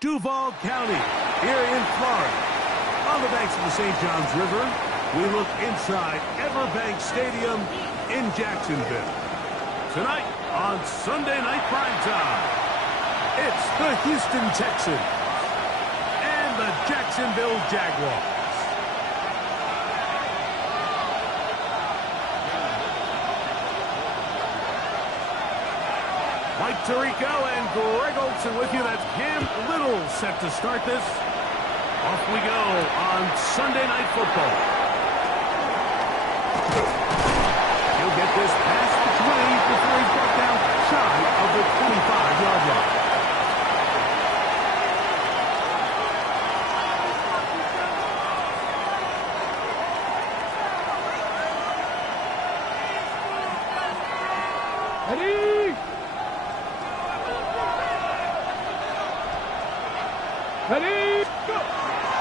Duval County, here in Florida. On the banks of the St. Johns River, we look inside Everbank Stadium in Jacksonville. Tonight on Sunday Night Primetime, it's the Houston Texans and the Jacksonville Jaguars. Mike Tirico and Greg Olsen with you. That's Cam Little set to start this. Off we go on Sunday Night Football. He'll get this past the 20 before he's brought down shy of the 25-yard line. Ready, go!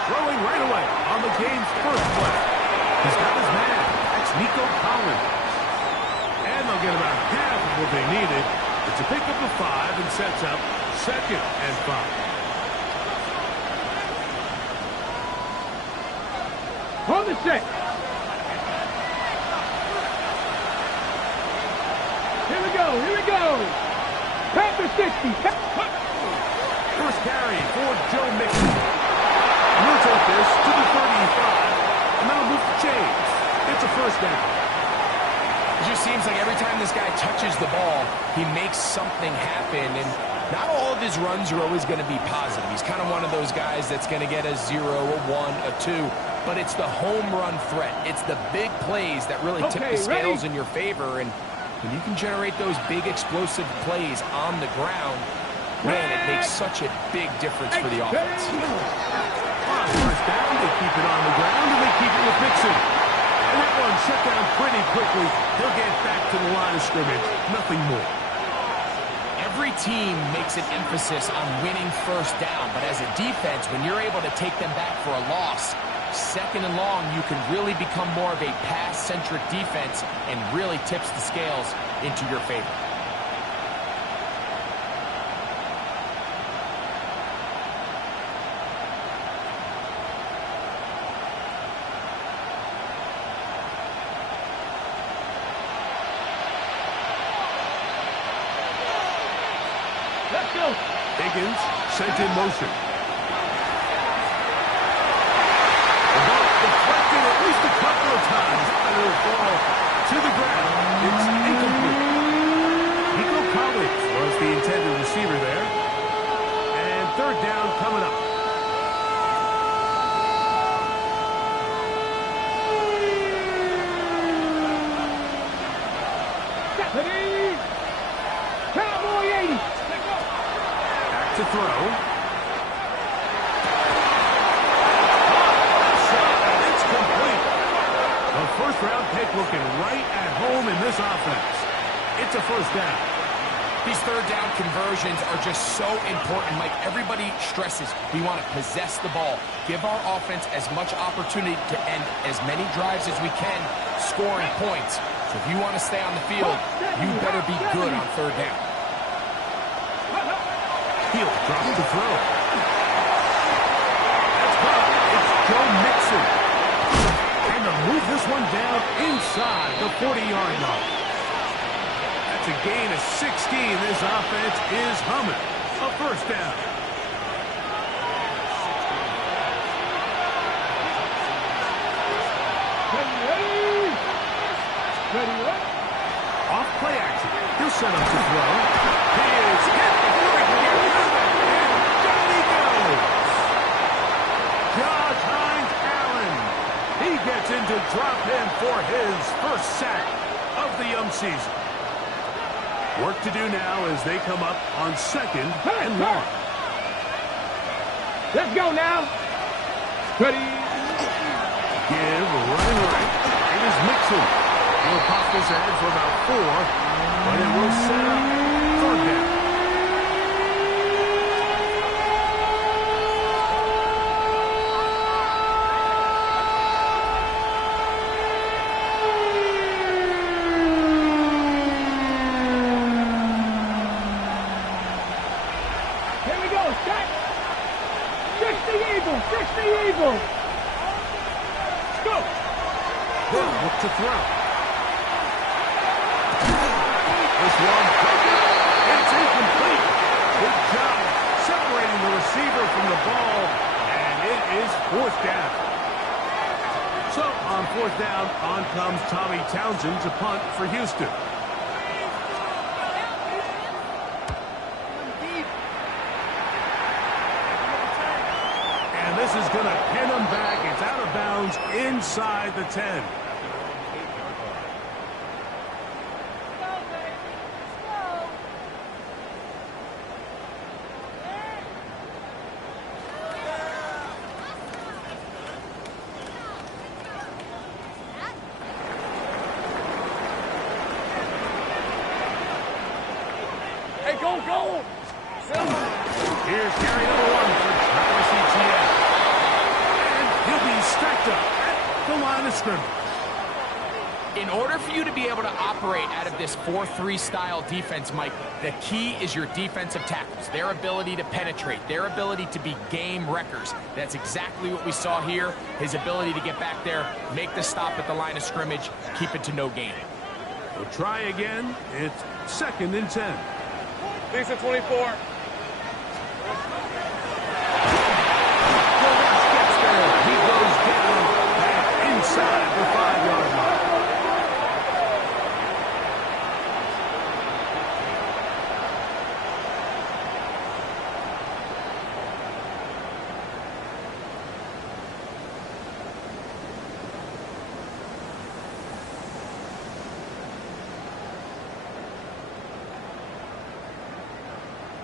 Throwing right away on the game's first play. He's got his man. That's Nico Collins. And they'll get about half of what they needed. It's a pickup of 5 and sets up 2nd and 5. On the set. Here we go, here we go. Panther 60. First carry for Joe Mixon. He'll take this to the 35, and that'll move to James. It's a first down. It just seems like every time this guy touches the ball, he makes something happen, and not all of his runs are always going to be positive. He's kind of one of those guys that's going to get a 0, a 1, a 2, but it's the home run threat. It's the big plays that really tip the scales in your favor, and when you can generate those big explosive plays on the ground, man, it makes such a big difference for the offense. On first down, they keep it on the ground, and they keep it with Mixon. And that one shut down pretty quickly. He'll get back to the line of scrimmage. Nothing more. Every team makes an emphasis on winning first down, but as a defense, when you're able to take them back for a loss, 2nd and long, you can really become more of a pass-centric defense and really tips the scales into your favor. Let's go. Higgins sent in motion. The ball deflected at least a couple of times, and it'll fall to the ground. It's incomplete. Nico Collins was the intended receiver there. And 3rd down coming up. Ready. Cowboy 80. To throw. It's complete. The first-round pick looking right at home in this offense. It's a first down. These 3rd down conversions are just so important, Mike. Everybody stresses we want to possess the ball, give our offense as much opportunity to end as many drives as we can, scoring points. So if you want to stay on the field, you better be good on 3rd down. He'll drop the throw. That's caught. It's Joe Mixon. And to move this one down inside the 40-yard line. That's a gain of 16. This offense is humming. A first down. Ready. Off play action. He'll set up to throw. He is hit before he can get rid of it. And down he goes. Josh Hines Allen. He gets in to drop him for his first sack of the young season. Work to do now as they come up on 2nd and long. Let's go now. Ready. Give running right. It is Mixon. He'll pop this ahead for about 4, but it will set up 3rd down. Here we go. Set. the Eagles. Go. They'll look to throw. This one, it's incomplete. Good job separating the receiver from the ball, and it is 4th down. So on 4th down, on comes Tommy Townsend to punt for Houston. And this is going to pin him back. It's out of bounds inside the 10. Go. Here's carry number 1 for Travis Etienne. And he'll be stacked up at the line of scrimmage. In order for you to be able to operate out of this 4-3 style defense, Mike, the key is your defensive tackles, their ability to penetrate, their ability to be game wreckers. That's exactly what we saw here, his ability to get back there, make the stop at the line of scrimmage, keep it to no gain. We'll try again. It's 2nd and 10. Lisa 24. Gets there. He goes down back inside the 5-yard line.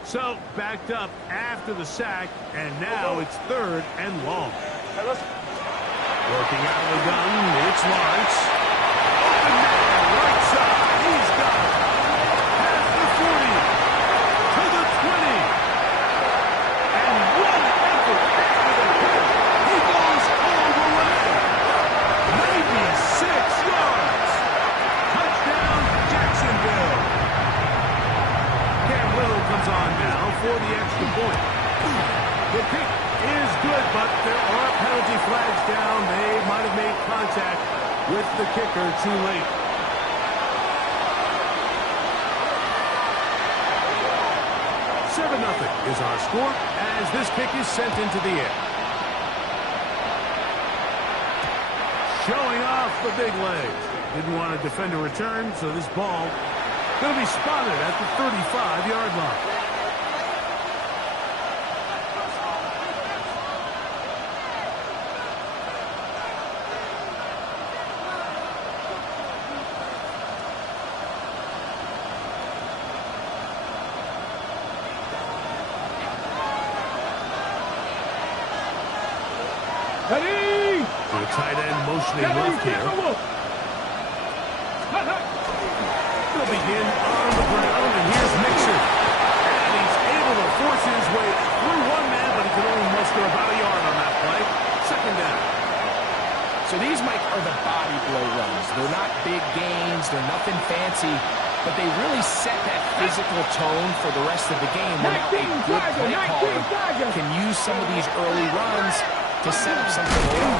So, backed up after the sack, and now it's 3rd and long. Working out of the gun, it's Lawrence. Open man, right side, he's got it. Past the 40, to the 20. And what an effort after the catch. He goes all the way. 96 yards. Touchdown, Jacksonville. Cam Little comes on now for the extra point. The kick is good, but there are penalty flags down. They might have made contact with the kicker too late. Seven 0 is our score as this kick is sent into the air. Showing off the big legs. Didn't want to defend a return, so this ball going to be spotted at the 35-yard line. Ready? The tight end motioning left here. They'll begin on the ground, and here's Mixon. And he's able to force his way through one man, but he can only muster about a yard on that play. 2nd down. So these, Mike, are the body blow runs. They're not big gains, they're nothing fancy, but they really set that physical tone for the rest of the game when now a good play caller can use some of these early runs to set up something a little.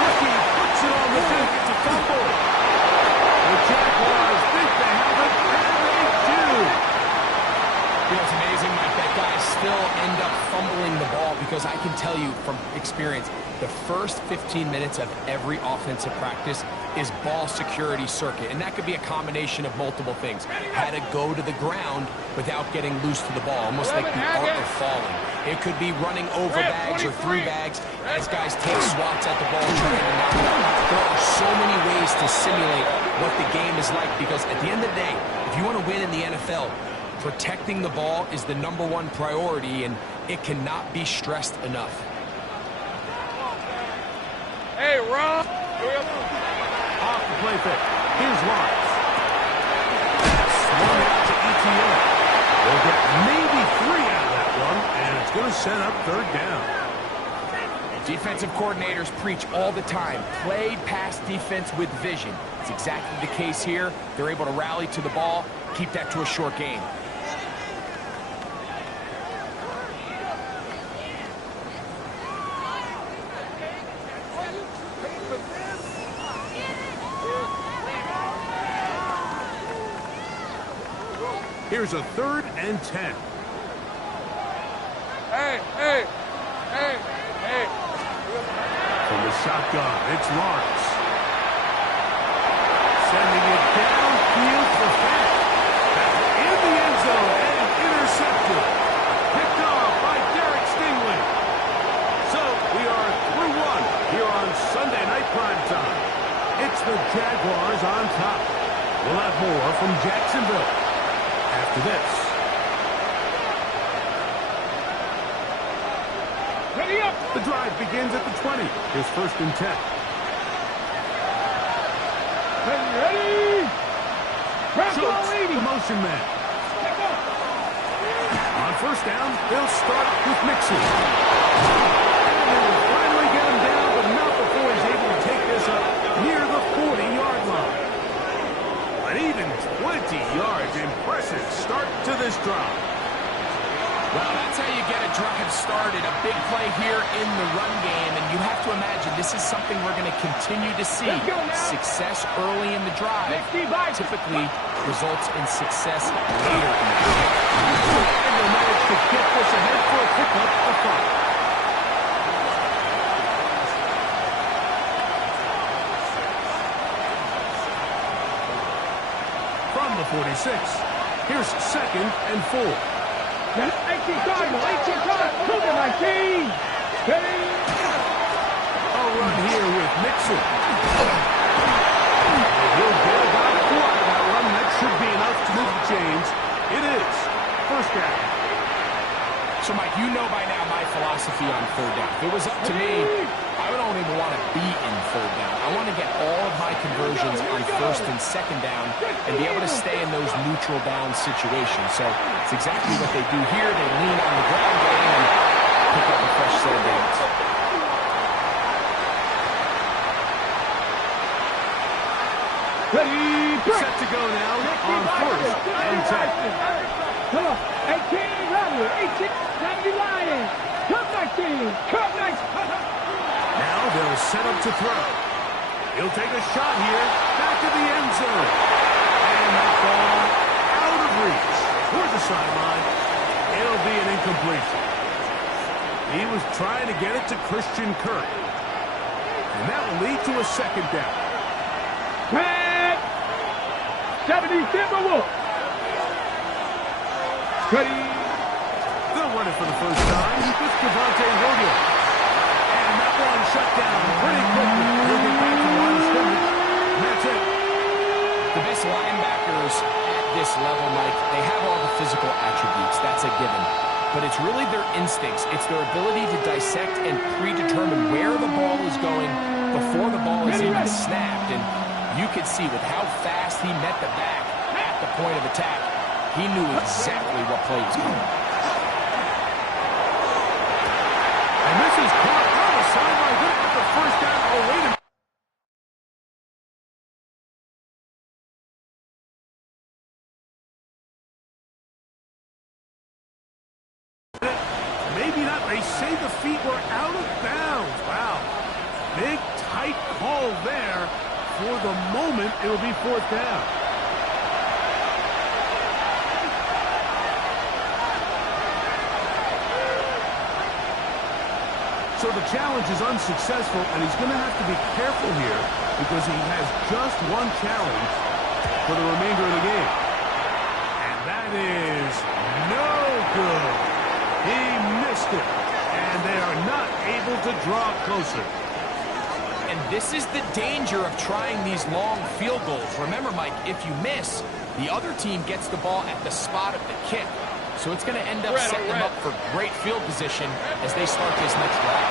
Ricky puts it on the deck. It's a fumble. The Jaguars think they have it, and they do. You know, it's amazing, Mike, that guys still end up fumbling the ball because I can tell you from experience, the first 15 minutes of every offensive practice is ball security circuit, and that could be a combination of multiple things. How to go to the ground without getting loose to the ball, almost like the art of falling. It could be running over bags or through bags as guys take swats at the ball trying to knock it out. There are so many ways to simulate what the game is like because at the end of the day, if you want to win in the NFL, protecting the ball is the #1 priority, and it cannot be stressed enough. Hey, Ron. Off the play fake. Here's Lawrence. Swung out to Etienne. They'll get maybe 3 out of that one, and it's going to set up 3rd down. Defensive coordinators preach all the time, play pass defense with vision. It's exactly the case here. They're able to rally to the ball, keep that to a short game. Here's a 3rd and 10. Hey, hey, hey, hey. From the shotgun, it's Lawrence. Sending it downfield for Fant. In the end zone and intercepted. Picked off by Derek Stingley. So we are through one here on Sunday Night Primetime. It's the Jaguars on top. We'll have more from Jacksonville after this. Ready up. The drive begins at the 20. Here's 1st and 10. Ready. Schultz, the motion man. On 1st down, they'll start with Mixon. And they will finally get him down, but not before he's able to take this up near the 40-yard line. An even 20 yards. Impressive start to this drive. Well, that's how you get a drive started. A big play here in the run game, and you have to imagine this is something we're going to continue to see. Success early in the drive typically results in success later in the drive. And they'll manage to get this ahead for a pickup of 5. From the 46, here's 2nd and 4. 18 Cardinal, 18 Cardinal, look at my team. Ready? A run here with Mixon. He'll get about 4 out of that run. That should be enough to move the chains. It is 1st down. So, Mike, you know by now my philosophy on 3rd down. If it was up to me, I don't even want to be in 3rd down. I want to get all of my conversions on 1st and 2nd down and be able to stay in those neutral down situations. So it's exactly what they do here. They lean on the ground game and pick up a fresh set of downs. Ready? Set to go now on 1st and 10. Come on, 18 Rattler, 18 70 Lions. Come back team, come back. Now they'll set up to throw. He'll take a shot here, back to the end zone. And that ball out of reach. Toward the sideline. It'll be an incompletion. He was trying to get it to Christian Kirk. And that will lead to a 2nd down. Pat! 70 Timberwolves. Ready? They'll run it for the 1st time with Javonte Williams. And that one shut down pretty quickly. He'll get back to the line of scrimmage. And that's it. The best linebackers at this level, Mike, they have all the physical attributes. That's a given. But it's really their instincts. It's their ability to dissect and predetermine where the ball is going before the ball is even snapped. And you could see with how fast he met the back at the point of attack, he knew exactly what play was coming. And this is caught on the sideline. Going to get the 1st down. Oh, wait a minute. Maybe not. They say the feet were out of bounds. Wow. Big, tight call there. For the moment, it'll be 4th down. So the challenge is unsuccessful, and he's going to have to be careful here because he has just one challenge for the remainder of the game. And that is no good. He missed it, and they are not able to draw closer. And this is the danger of trying these long field goals. Remember, Mike, if you miss, the other team gets the ball at the spot of the kick. So it's going to end up setting them up for great field position as they start this next drive.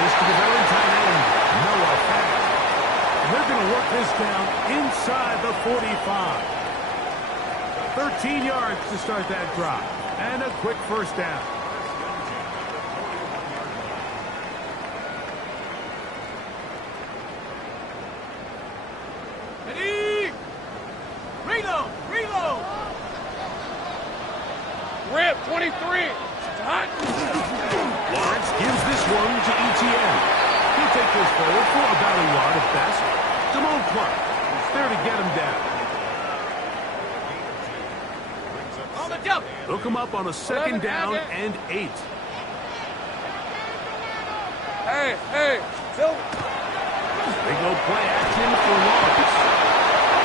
This to the very tight end, Noah Fant. They're going to work this down inside the 45. 13 yards to start that drive. And a quick 1st down. Reload! Rip, 23. Hot. Lawrence gives this one to ETN. He'll take this forward for about a yard at best. Damone Clark is there to get him down. They'll come up on a second down and 8. Hey, Phil. They go play action for Lawrence.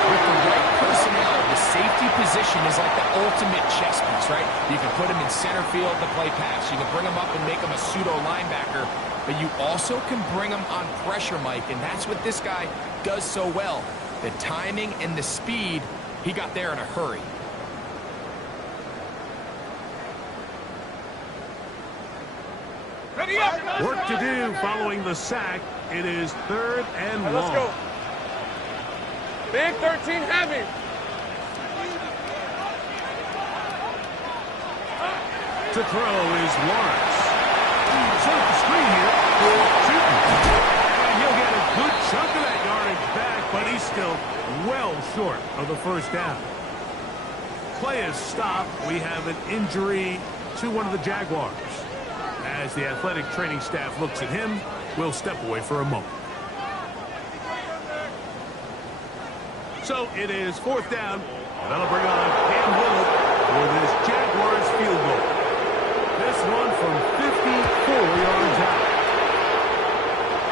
With the right personnel, the safety position is like the ultimate chess piece, right? You can put him in center field to play pass. You can bring him up and make him a pseudo linebacker. But you also can bring him on pressure, Mike, and that's what this guy does so well. The timing and the speed, he got there in a hurry. Work to do following the sack. It is 3rd and long. Let's go. Big 13 heavy. To throw is Lawrence. Set up the screen here for Chutin. And he'll get a good chunk of that yardage back, but he's still well short of the first down. Play is stopped. We have an injury to one of the Jaguars. As the athletic training staff looks at him, we'll step away for a moment. So it is 4th down, and that'll bring on Cam Willett for this Jaguars field goal. This one from 54 yards out.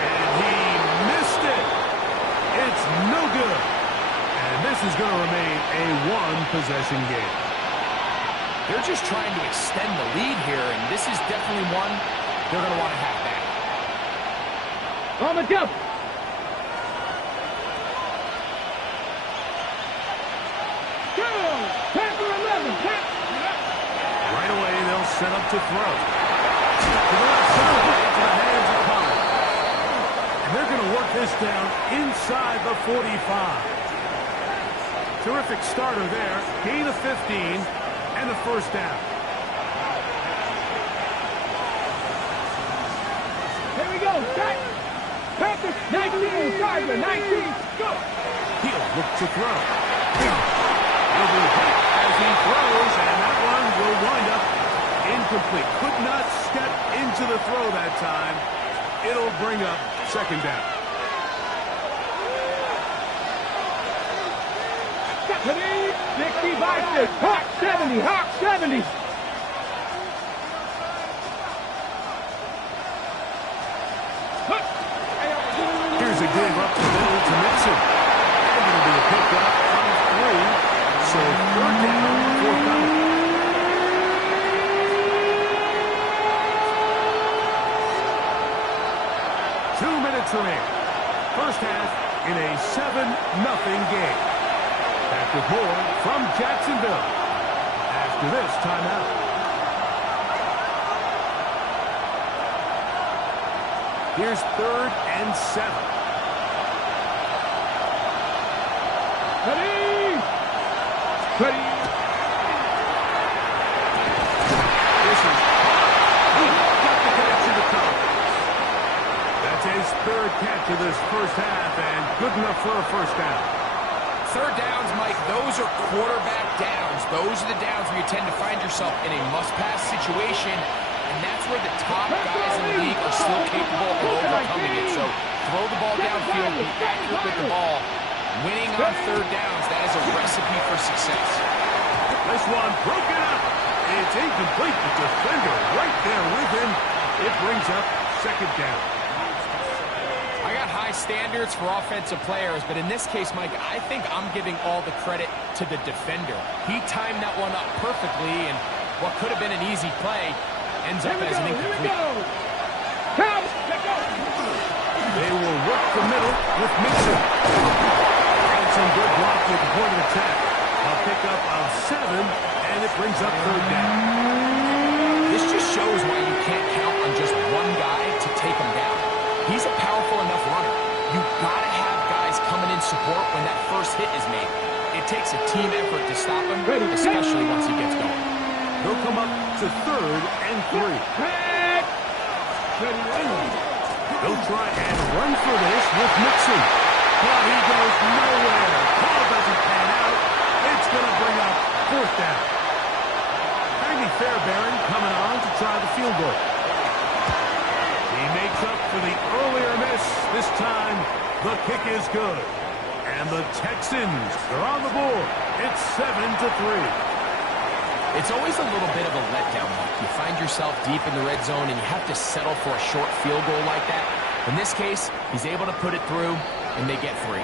And he missed it. It's no good. And this is going to remain a one-possession game. They're just trying to extend the lead here, and this is definitely one they're going to want to have back. On the jump. Right away, they'll set up to throw. To the left side, into the hands of Pollard. And they're going to work this down inside the 45. Terrific starter there. Gain of 15 and a first down. Here we go. Set. Panthers, 19, Tiger, 19. Go. He'll look to throw. He'll be hit as he throws, and that one will wind up incomplete. Could not step into the throw that time. It'll bring up second down. Stephanie, 65, Hawk 70, Hawk 70. Here's a give up the middle to Mixon. And it'll be a pickup of 3. So 3rd down, 4th down. 2 minutes remaining. First half in a 7-0 game. Back with more from Jacksonville after this timeout. Here's 3rd and 7. Ready. Ready. This is got the connection to cover. That's his 3rd catch of this first half, and good enough for a first down. 3rd downs, Mike, those are quarterback downs. Those are the downs where you tend to find yourself in a must-pass situation, and that's where the top guys in the league are still capable of overcoming it. So throw the ball downfield, be accurate with the ball. Winning on 3rd downs, that is a recipe for success. This one broken up. It's incomplete. The defender right there with him. It brings up second down. I got high standards for offensive players, but in this case, Mike, I think I'm giving all the credit to the defender. He timed that one up perfectly, and what could have been an easy play ends up as an incomplete. They will work the middle with Mixon. And some good block at the point of attack. A pickup of 7, and it brings up 3rd down. This just shows why you can't count on just one guy to take him down. He's a powerful enough runner. You've got to have guys coming in support when that first hit is made. It takes a team effort to stop him, especially once he gets going. They'll come up to 3rd and 3. They'll try and run for this with Mixon. But he goes nowhere. Ball doesn't pan out. It's going to bring up 4th down. Andy Fairbairn coming on to try the field goal. He makes up for the earlier miss. This time, the kick is good. And the Texans are on the board. It's 7-3. It's always a little bit of a letdown. You find yourself deep in the red zone and you have to settle for a short field goal like that. In this case, he's able to put it through, and they get 3.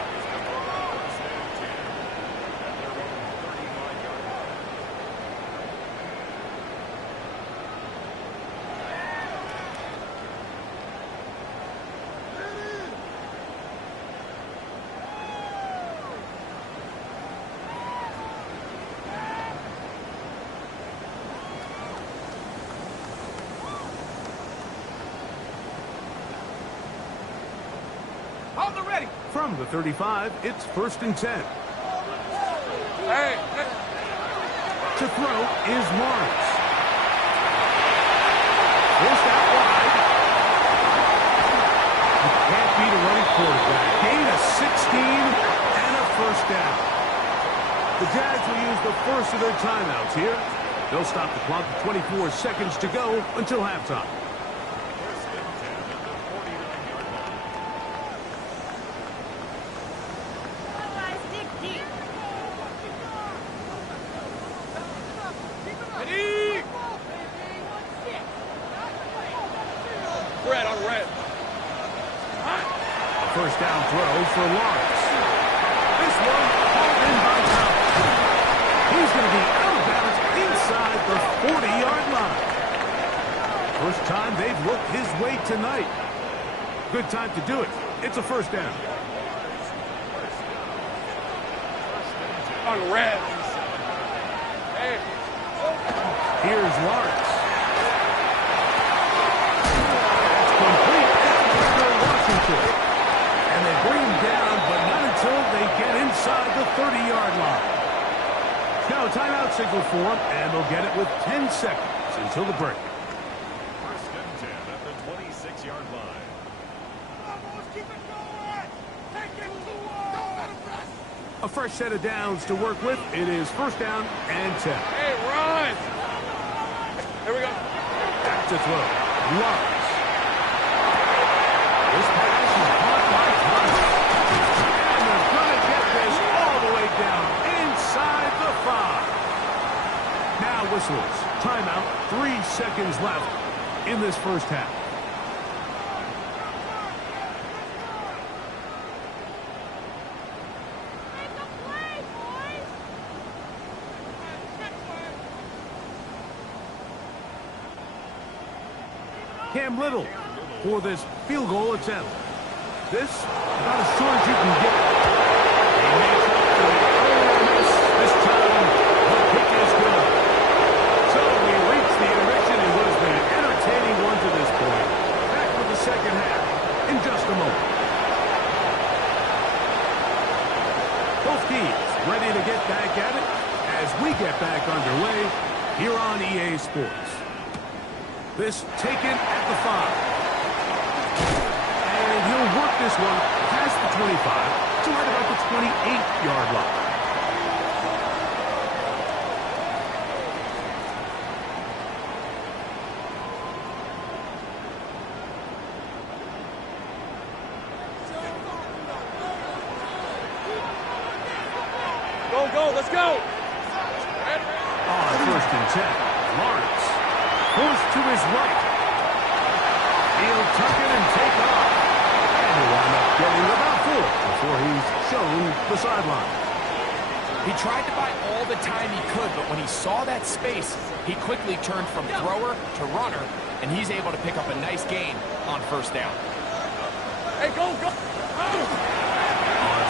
On the ready. From the 35, it's 1st and 10. Hey. To throw is Lawrence. Forced out wide. You can't beat a running quarterback. Gain of 16 and a 1st down. The Jags will use the first of their timeouts here. They'll stop the clock with 24 seconds to go until halftime. First down throw for Lawrence. This one caught in by Powell. He's going to be out of bounds inside the 40-yard line. First time they've looked his way tonight. Good time to do it. It's a 1st down. On red. Hey. Here's Lawrence. Complete after Washington. And they bring him down, but not until they get inside the 30-yard line. Now a timeout signal for him, and they'll get it with 10 seconds until the break. 1st and 10 at the 26-yard line. A fresh set of downs to work with. It is 1st down and 10. Hey, run. Here we go. Back to throw. Lawrence. This pass is caught by Thomas. And they're going to get this all the way down inside the 5. Now whistles. Timeout. 3 seconds left in this first half. Cam Little for this field goal attempt. This about as short as you can get. He makes it for the earlier miss. This time, the kick is good. So we reach the intermission. It was an entertaining one to this point. Back with the second half in just a moment. Both teams ready to get back at it as we get back underway here on EA Sports. This taken at the 5. And he'll work this one past the 25 to right about the 28-yard line. Go, let's go. On 1st and 10, Lawrence. Forced to his right. He'll tuck it and take off. And he'll wind up getting about 4 before he's shown the sideline. He tried to buy all the time he could, but when he saw that space, he quickly turned from thrower to runner, and he's able to pick up a nice gain on 1st down. Hey, go. On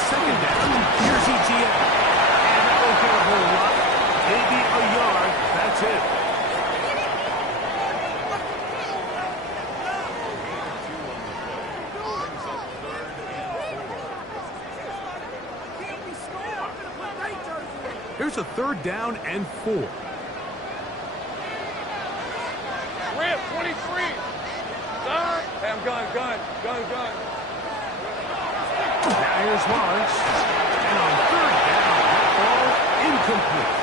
2nd down, here's ETN. And that won't get a whole lot. Maybe a yard. That's it. Here's a 3rd down and 4. Rip, 23. Gun. Hey, I'm gun. Now here's Lawrence. And on 3rd down, that ball incomplete.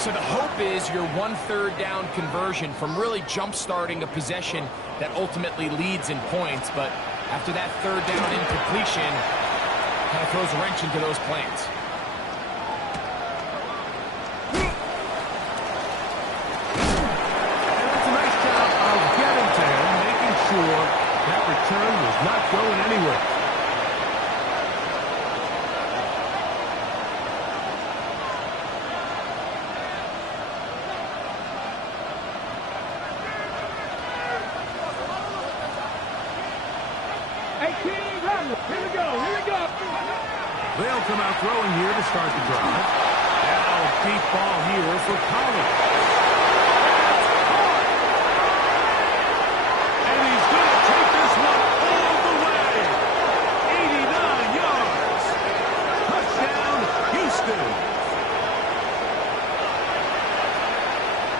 So the hope is your 1/3 down conversion from really jump-starting a possession that ultimately leads in points. But after that 3rd down incompletion, kind of throws a wrench into those plans. return was not going anywhere. Here we go. They'll come out throwing here to start the drive. Now, deep ball here for Collins. And he's going to take this one all the way. 89 yards. Touchdown, Houston.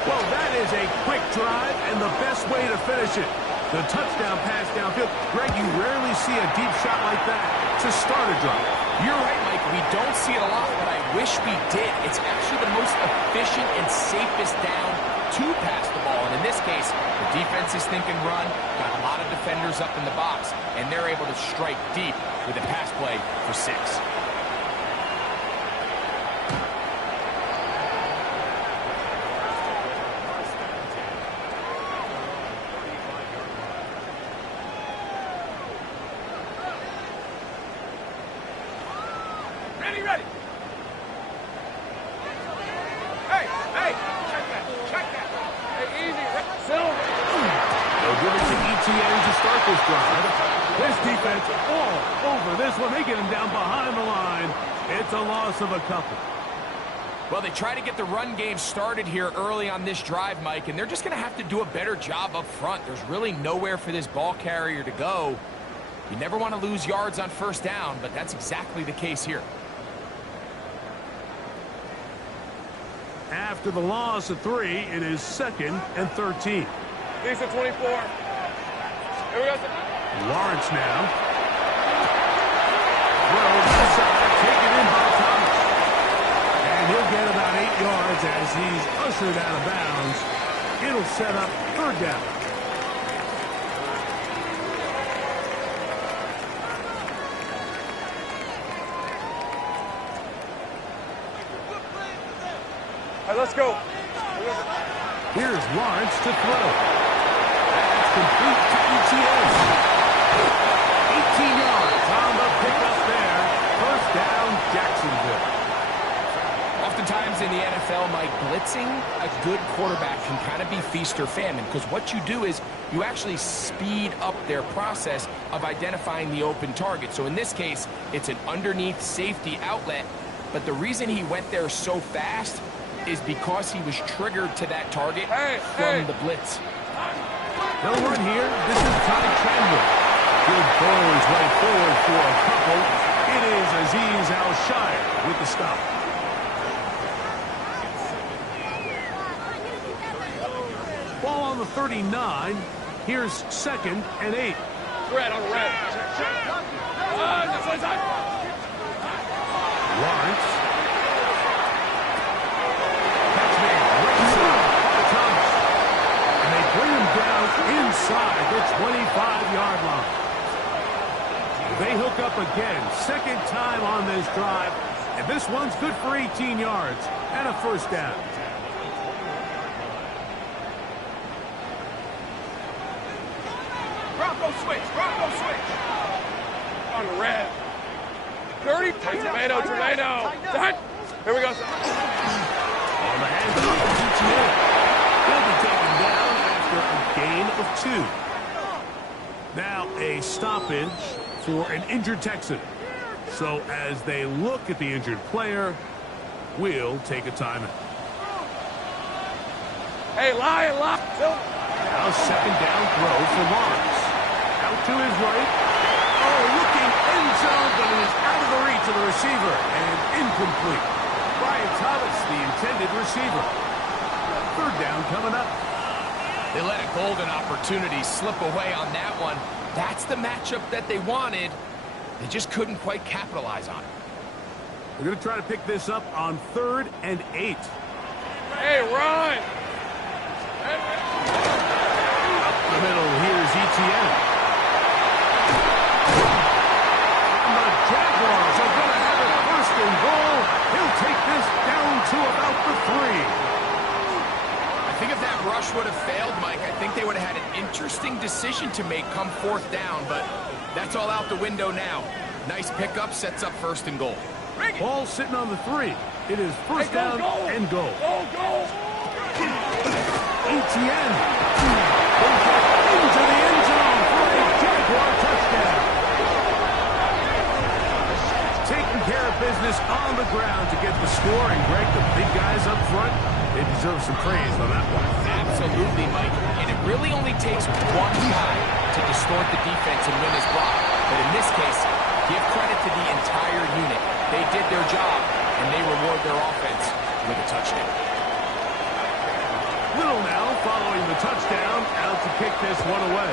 Well, that is a quick drive and the best way to finish it. The touchdown pass downfield. Greg, you rarely see a deep shot like that to start a drive. You're right, Mike. We don't see it a lot, but I wish we did. It's actually the most efficient and safest down to pass the ball. And in this case, the defense is thinking run, got a lot of defenders up in the box, and they're able to strike deep with a pass play for 6. Ready. Hey, check that. Hey, easy. They'll give it to ETN to start this drive. This defense all over this one. They get him down behind the line. It's a loss of a couple. Well, they try to get the run game started here early on this drive, Mike, and they're just going to have to do a better job up front. There's really nowhere for this ball carrier to go. You never want to lose yards on first down, but that's exactly the case here. After the loss of 3, it is 2nd and 13. These are 24. Here we go. Lawrence now. Throw inside, taken in by Thomas. And he'll get about 8 yards as he's ushered out of bounds. It'll set up 3rd down. All right, let's go. Here's Lawrence to throw. That's complete to ETN. 18 yards on the pickup there. 1st down, Jacksonville. Oftentimes in the NFL, Mike, blitzing a good quarterback can kind of be feast or famine, because what you do is you actually speed up their process of identifying the open target. So in this case, it's an underneath safety outlet, but the reason he went there so fast is because he was triggered to that target from the blitz. They'll run here. This is Ty Chandler. Good throw his way forward for a couple. It is Azeez Al-Shire with the stop. Ball on the 39. Here's 2nd and 8. Red on red. Lawrence. Inside the 25-yard line. They hook up again. 2nd time on this drive. And this one's good for 18 yards and a 1st down. Bronco switch. On red. 30. Tomato. Done. Here we go. On the hands of ETN. He'll be taken down after a gain of 2. Now a stoppage for an injured Texan. So as they look at the injured player, we'll take a timeout. Hey, lie. Now 2nd down throw for Lawrence. Out to his right. Oh, looking end zone, but it is out of the reach of the receiver and incomplete. Brian Thomas, the intended receiver. 3rd down coming up. They let a golden opportunity slip away on that one. That's the matchup that they wanted. They just couldn't quite capitalize on it. They're going to try to pick this up on 3rd and 8. Hey, run. Up the middle, here's ETN. And the Jaguars are going to have it 1st and goal. He'll take this down to about the 3. I think if that rush rush would have failed, Mike, I think they would have had an interesting decision to make come fourth down, but that's all out the window now. Nice pickup, sets up first and goal. Ball sitting on the 3. It is first down and goal. ETN will get into the end zone for a Jaguar touchdown. Taking care of business on the ground to get the score, and Greg, the big guys up front, they deserve some praise on that one. Absolutely, Mike. And it really only takes one guy to distort the defense and win his block. But in this case, give credit to the entire unit. They did their job, and they reward their offense with a touchdown. Little now following the touchdown, out to kick this one away.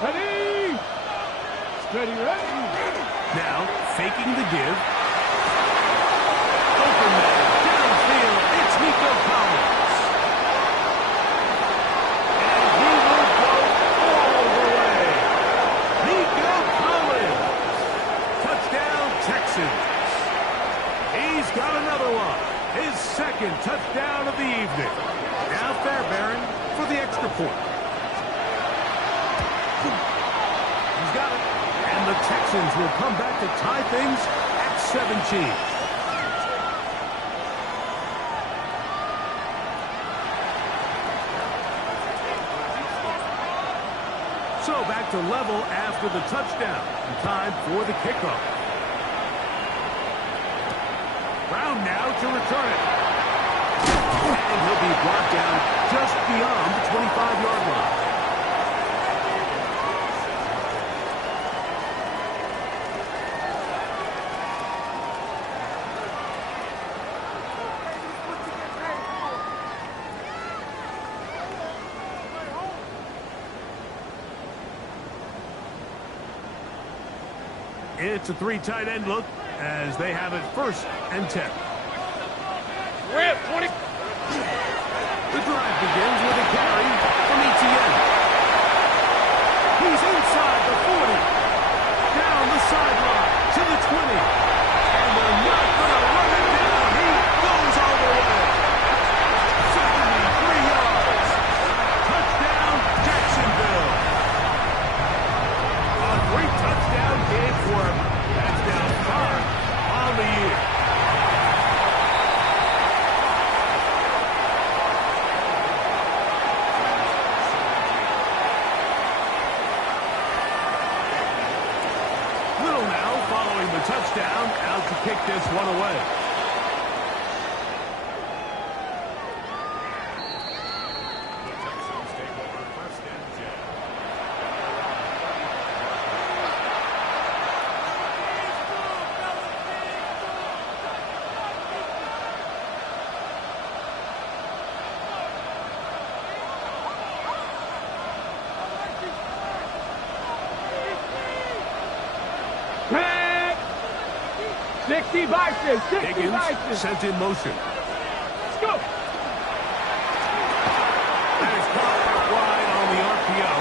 Ready? Steady, ready. Now, faking the give. Open man, downfield, it's Nico Collins. And he will go all the way. Nico Collins. Touchdown, Texans. He's got another one. His second touchdown of the evening. Now Fairbairn for the extra point. He's got it. And the Texans will come back to tie things at 17. So back to level after the touchdown. And time for the kickoff. Brown now to return it. And he'll be brought down just beyond the 25-yard line. It's a 3 tight end look as they have it first and 10. We're at 20. The drive begins with a carry from ETN. He's inside the 40. Down the sideline to the 20. And they're not going to run it down. He goes all the way. 73 yards. Touchdown, Jacksonville. A great touchdown game for him. That's now 5 on the year. Little now following the touchdown, out to kick this one away. The Texans take over first and 10. Tag. 60 Vikings. 60 Higgins Vikings. sent in motion. Let's go. That is caught out wide on the RPO.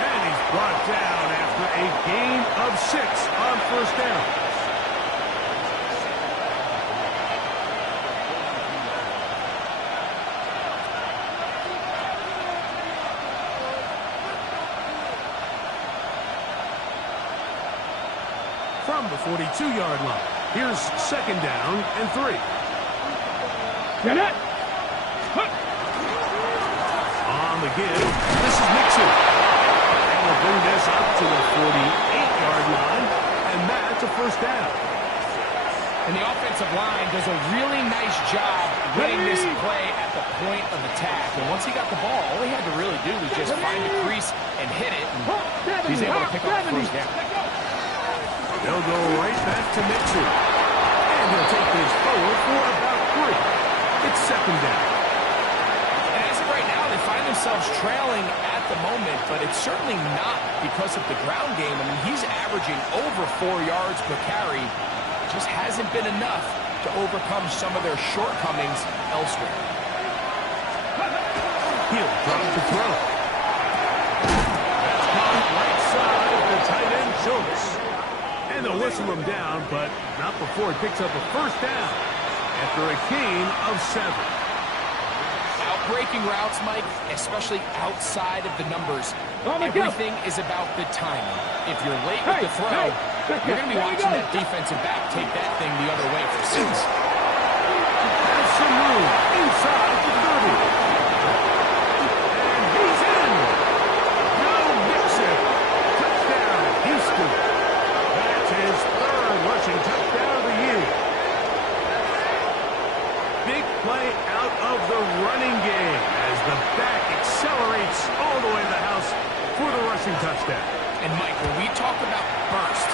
And he's brought down after a gain of 6 on first down. From the 42-yard line, here's second down and 3. Get it. On the give, this is Mixon. And we'll bring this up to the 48-yard line, and that's a first down. And the offensive line does a really nice job winning this play at the point of attack. And once he got the ball, all he had to really do was just find the crease and hit it. And he's able to pick up the first down. They'll go right back to Mixon. And he'll take this forward for about 3. It's 2nd down. And as of right now, they find themselves trailing at the moment, but it's certainly not because of the ground game. I mean, he's averaging over 4 yards per carry. Just hasn't been enough to overcome some of their shortcomings elsewhere. He'll drop to throw. That's caught right side of the tight end, Schultz. And they'll whistle him down, but not before he picks up a 1st down after a gain of 7. Breaking routes, Mike, especially outside of the numbers, everything is about the timing. If you're late with the throw, you're going to be watching that defensive back take that thing the other way for 6. Has some room inside the 30. And he's in. Now Mixon. Touchdown, Houston. That's his 3rd rushing touchdown of the year. Big play out of the running game as the back accelerates all the way to the house for the rushing touchdown. And Mike, when we talk about burst,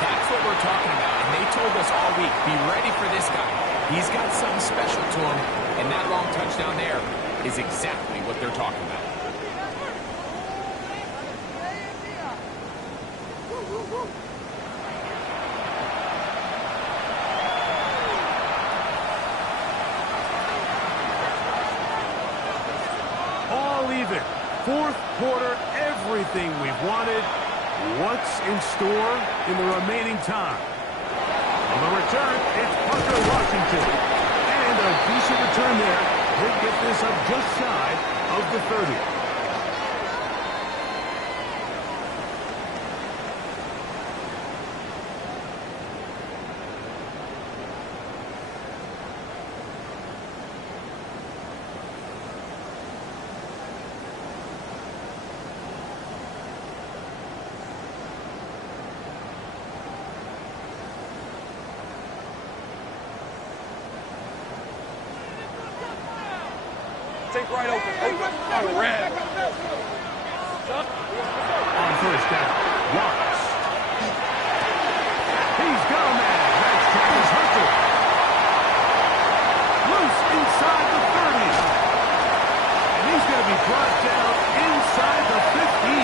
that's what we're talking about. And they told us all week, be ready for this guy. He's got something special to him, and that long touchdown there is exactly what they're talking about. Even. 4th quarter, everything we've wanted. What's in store in the remaining time? On the return, it's Parker Washington. And a decent return there. He'll get this up just shy of the 30. Take right open. On the red. On 1st down, Watts. He's got a man. That's Travis Hunter. Loose inside the 30. And he's going to be brought down inside the 15.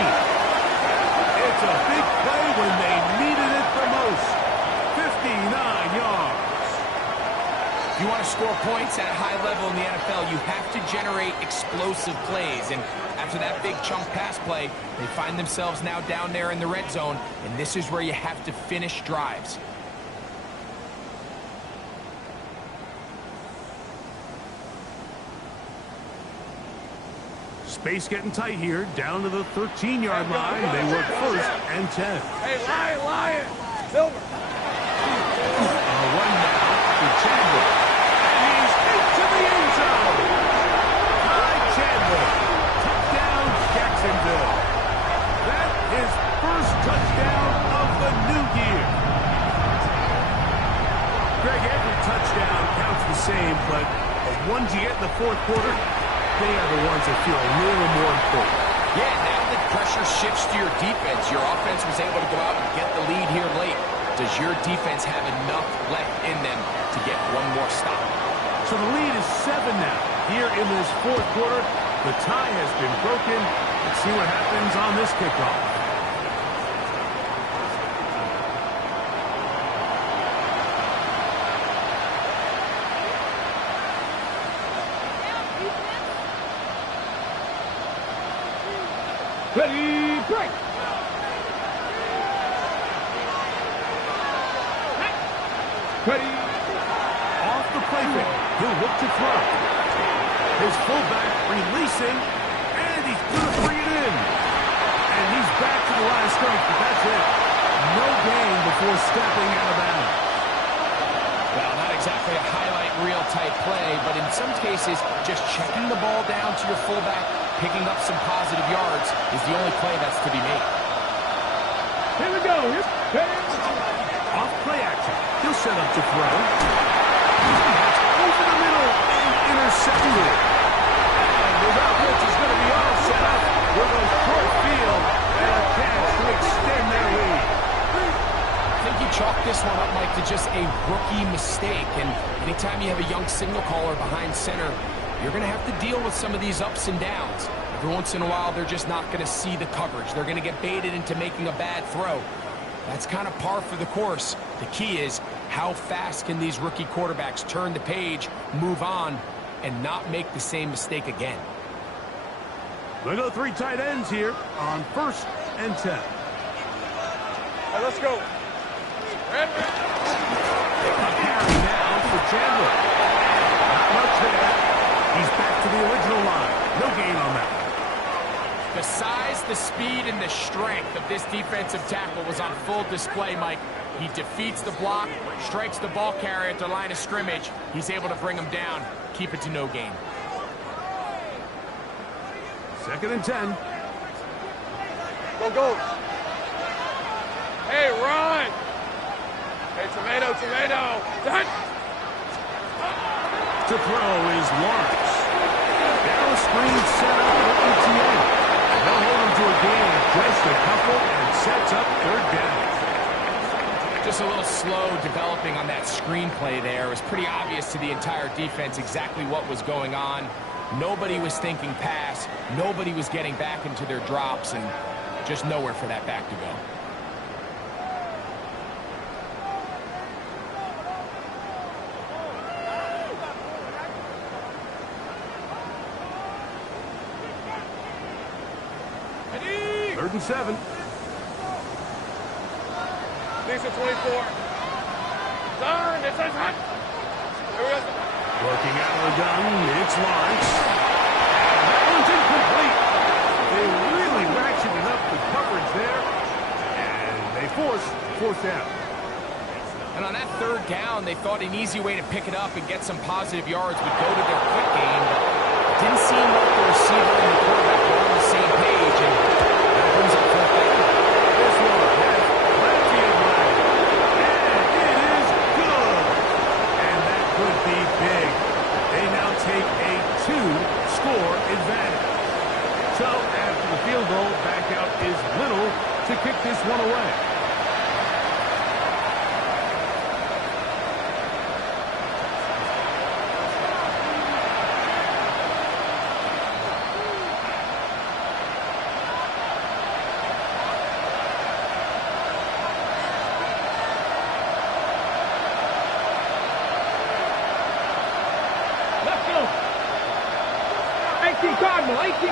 It's a big play when they needed it the most. 59 yards. If you want to score points at a high level in the NFL, you have to generate explosive plays. And after that big chunk pass play, they find themselves now down there in the red zone, and this is where you have to finish drives. Space getting tight here, down to the 13-yard line. They work 1st and 10. Hey, Lion! Silver! Run now to Chandler. And he's into the end zone. Ty Chandler. Touchdown, Jacksonville. That is 1st touchdown of the new year. Greg, every touchdown counts the same, but the ones you get in the 4th quarter, they are the ones that feel a little more important. Yeah, now that pressure shifts to your defense, your offense was able to go out and get the lead here late. Does your defense have enough left in them to get one more stop? So the lead is 7 now. Here in this 4th quarter, the tie has been broken. Let's see what happens on this kickoff. Ready, break. Ready. Off the play fake. He'll look to throw. His fullback releasing, and he's going to bring it in. And he's back to the line of strength, but that's it. No gain before stepping out of bounds. Well, not exactly a highlight reel type play, but in some cases, just checking the ball down to your fullback, picking up some positive yards is the only play that's to be made. Here we go. Off play action. He'll set up to throw. Over the middle and intercepted. And without which is going to be all set up with a short field and a chance to extend their lead. I think you to just a rookie mistake. And anytime you have a young signal caller behind center, you're going to have to deal with some of these ups and downs. Every once in a while, they're just not going to see the coverage. They're going to get baited into making a bad throw. That's kind of par for the course. The key is, how fast can these rookie quarterbacks turn the page, move on, and not make the same mistake again? They go 3 tight ends here on 1st and 10. Hey, let's go. Red. A carry now for Chandler. Not much there. He's back to the original line. No gain on that. The size, the speed, and the strength of this defensive tackle was on full display, Mike. He defeats the block, strikes the ball carrier at the line of scrimmage. He's able to bring him down, keep it to no gain. 2nd and 10. Go, go. Hey, run. Hey, tomato. Done. To throw is Lawrence. Now a screen set up for ETA. They'll hold him to a gain of just a couple and sets up 3rd down. Just a little slow developing on that screenplay there. It was pretty obvious to the entire defense exactly what was going on. Nobody was thinking pass. Nobody was getting back into their drops, and just nowhere for that back to go. Third and 7. Lisa 24. Done. It's hot. Working out of the gun, it's Lawrence. That one's incomplete. They really ratcheted up the coverage there, and they force 4th down. And on that 3rd down, they thought an easy way to pick it up and get some positive yards would go to their quick game, but it didn't seem like the receiver and the quarterback were on the same page, and that brings up 4th down. This one has plenty of leg, and it is good. And that could be big. They now take a 2-score advantage. So after the field goal, back out is Little to kick this one away.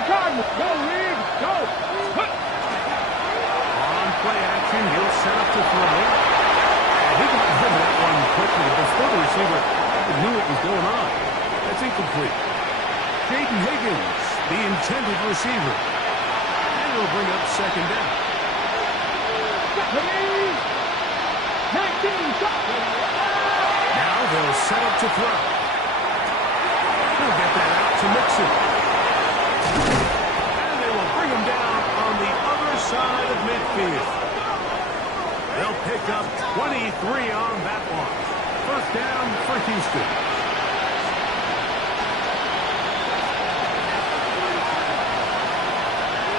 Cardinal. Go, Reed. Go. On play action, he'll set up to throw. And he got rid of that one quickly before the receiver knew what was going on. That's incomplete. Jaden Higgins, the intended receiver. And he'll bring up 2nd down. 19. Now they'll set up to throw. He'll get that out to Mixon. And they will bring him down on the other side of midfield. They'll pick up 23 on that one. 1st down for Houston.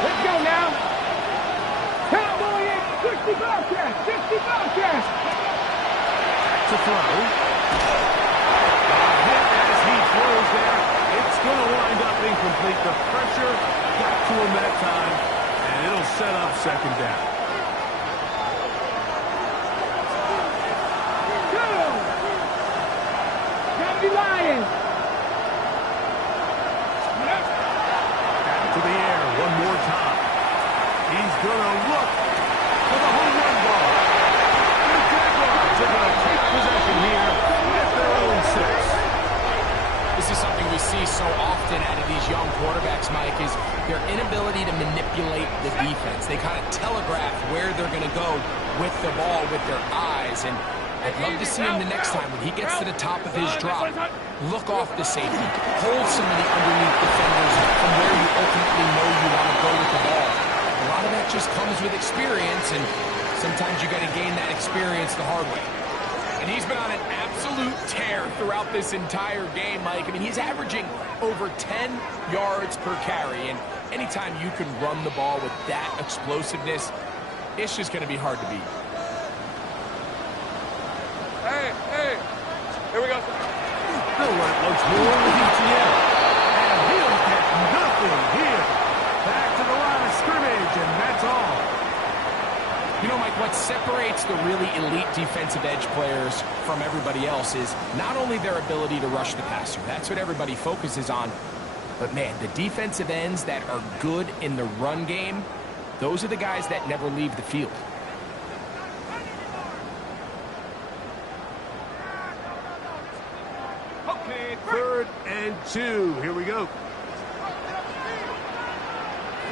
Let's go now. Cowboy 60 Bobcats. 60 Bobcats. To throw. Hit as he throws there. It's going to wind up incomplete. The pressure got to him that time, and it'll set up 2nd down. Lions. Back to the air one more time. He's going to look for the home run ball. The Jaguars are going to take possession here at their own 6. This is something we see so often out of these young quarterbacks, Mike, is their inability to manipulate the defense. They kind of telegraph where they're going to go with the ball with their eyes, and I'd love to see him the next time when he gets to the top of his drop. Look off the safety. Hold some of the underneath defenders from where you ultimately know you want to go with the ball. A lot of that just comes with experience, and sometimes you got to gain that experience the hard way. And he's been on an absolute tear throughout this entire game, Mike. I mean, he's averaging over 10 yards per carry, and anytime you can run the ball with that explosiveness, it's just going to be hard to beat. Hey. Here we go. They'll run it once more with ETN. And he'll get nothing here. Back to the line of scrimmage, and that's all. You know, Mike, what separates the really elite defensive edge players from everybody else is not only their ability to rush the passer. That's what everybody focuses on. But, man, the defensive ends that are good in the run game, those are the guys that never leave the field. Okay, 3rd and 2. Here we go.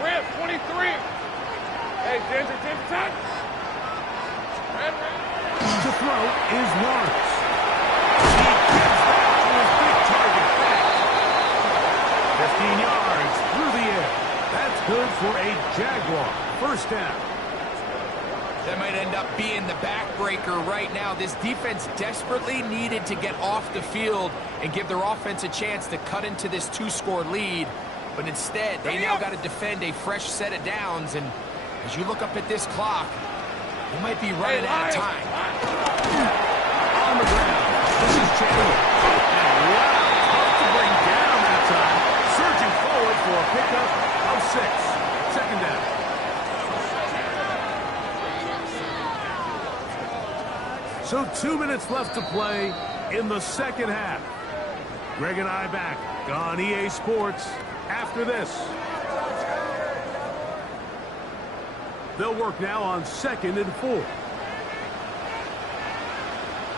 Rip, 23. Hey, Ginger, touch. Red. To throw is Lawrence. He gets back to his big target back. 15 yards through the air. That's good for a Jaguar. First down. That might end up being the backbreaker right now. This defense desperately needed to get off the field and give their offense a chance to cut into this 2-score lead. But instead, they now got to defend a fresh set of downs. And as you look up at this clock, they might be running out of time. On the ground. This is Chandler. And wow, tough to bring down that time. Surging forward for a pickup of 6. Second down. So 2 minutes left to play in the second half. Greg and I back on EA Sports after this. They'll work now on 2nd and 4.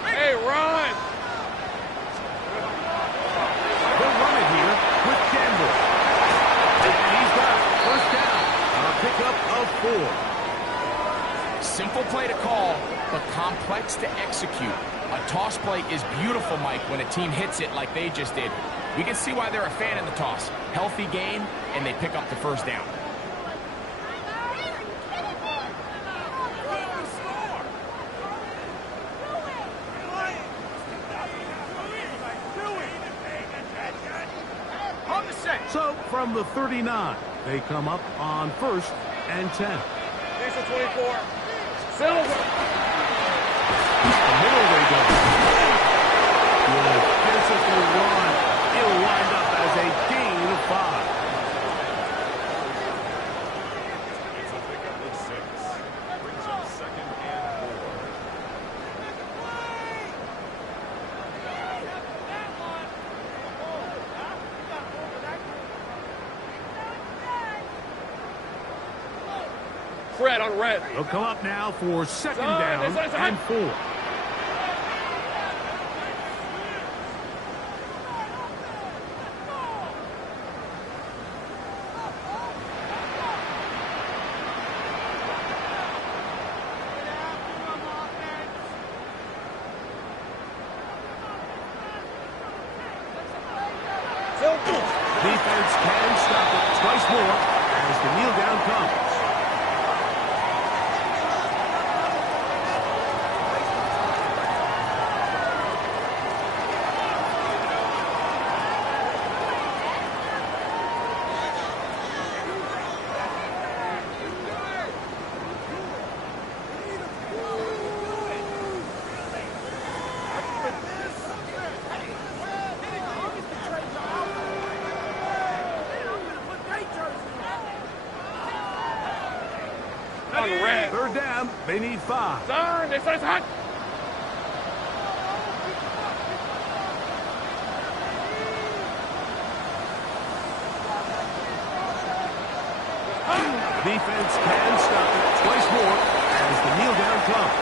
Hey, run. They'll run it here with Campbell. And he's got it. First down. A pickup of 4. Simple play to call, but complex to execute. A toss play is beautiful, Mike, when a team hits it like they just did. We can see why they're a fan in the toss. Healthy gain, and they pick up the first down. So from the 39, they come up on 1st and 10. Diesel 24. Silver. The middle they go. Good physical run. It'll wind up as a gain of 5. It's a pickup of 6. Brings up 2nd and 4. Fred on red. They'll come up now for 2nd down and 4. Defense can stop it twice more as the kneel down comes. Red. 3rd down, they need 5. Turn, they say it's hot. Defense can stop it twice more as the kneel down comes.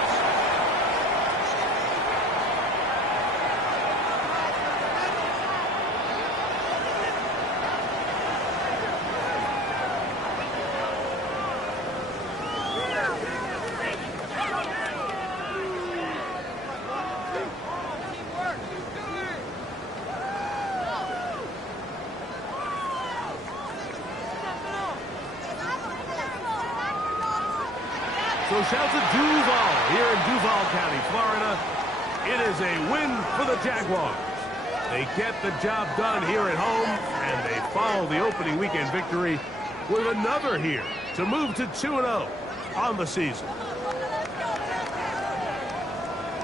So shout to Duval here in Duval County, Florida. It is a win for the Jaguars. They get the job done here at home, and they follow the opening weekend victory with another here to move to 2-0 on the season.